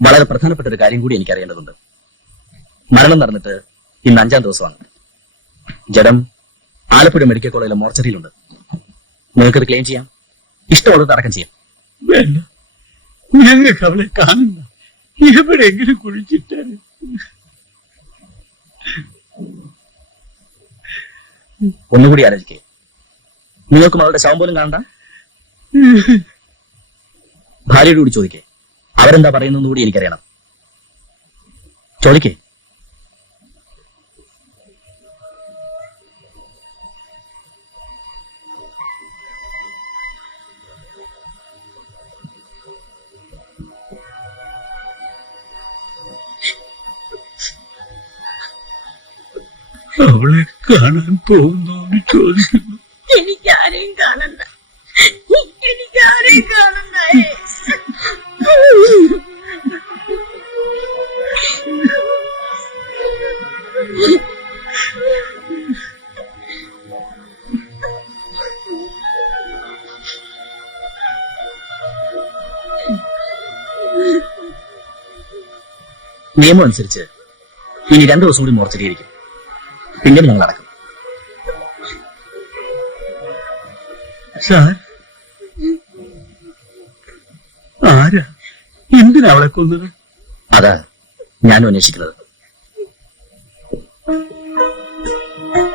വളരെ പ്രധാനപ്പെട്ട ഒരു കാര്യം കൂടി എനിക്ക് അറിയേണ്ടതുണ്ട്. മരണം നടന്നിട്ട് ഇന്ന് 5-ാം ദിവസമാണ്. ജഡം ആലപ്പുഴ മെഡിക്കൽ കോളേജിലെ മോർച്ചറിയിലുണ്ട്. നിങ്ങൾക്കത് ക്ലെയിം ചെയ്യാം, ഇഷ്ടമുള്ളത് അടക്കം ചെയ്യാം. വേണ്ട, ഞങ്ങൾക്ക് അവളെ കാണണ്ട. എവിടെയെങ്കിലും കുഴിച്ചിട്ടാണ്. ഒന്നുകൂടി ആലോചിക്കേ. നിങ്ങൾക്കും അവളുടെ ശവം പോലും കാണണ്ട. ഭാര്യയോട് കൂടി ചോദിക്കേ, അവരെന്താ പറയുന്നതെന്ന് കൂടി എനിക്കറിയണം. ചോദിക്കേ. അവളെ കാണാൻ പോകുന്നു ചോദിക്കുന്നു. എനിക്കാരെയും കാണണ്ട, എനിക്കാരെയും കാണണ്ടേ. നിയമം അനുസരിച്ച് ഇനി 2 ദിവസം കൂടി മോർച്ചറിയിരിക്കും. പിന്നീട് ഞങ്ങൾ അടക്കും. സാർ, ആരാ എന്തിനാ അവളെ കൊന്നത്? അതാ ഞാനും അന്വേഷിക്കുന്നത്.